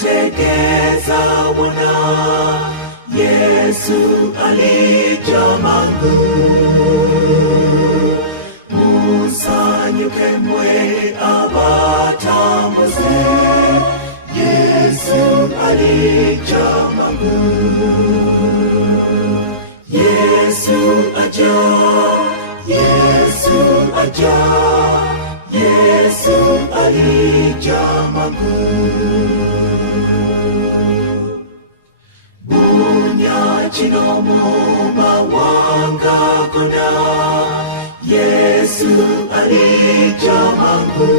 tegeza wana Yesu alijamangu musanyuke mwe abatamuze Yesu alijamangu Yesu aja Yesu aja Yesu alijamangu Chinomo mawanga kona Yesu alijamangu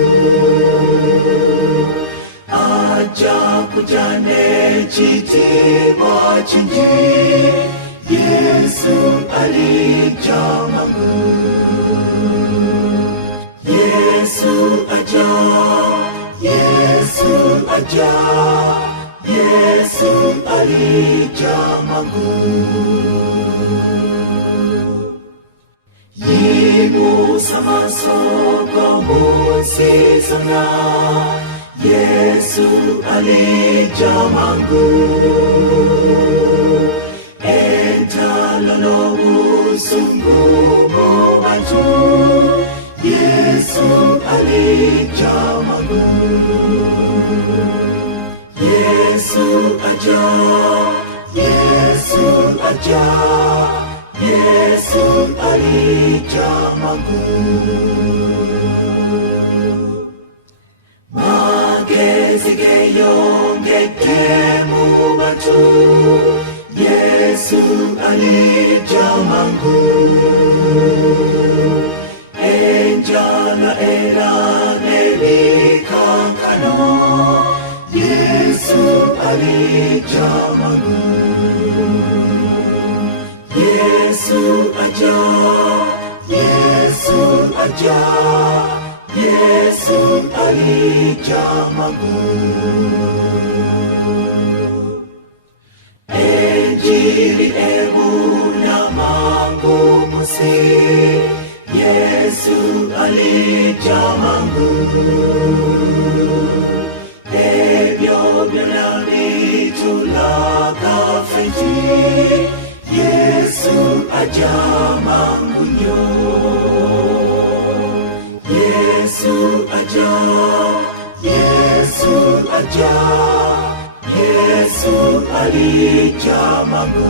aja kujane chitima chinji Yesu alijamangu Yesu aja Yesu aja Yesu alijamangu Yimu sama soka musisana Yesu alijamangu Entalano usungumo atu Yesu alijamangu Yesu aja, Yesu aja, Yesu alijamangu Magezi geyongeke mubatu Yesu alijamangu Enjana era nelikankano Yesu alijamangu Yesu aja Yesu aja Yesu alijamangu Injili ebuna mangu musi Yesu alijamangu Ebyo byonani tulaga fenti Yesu ajamangu nyo Yesu aja Yesu aja Yesu alijamangu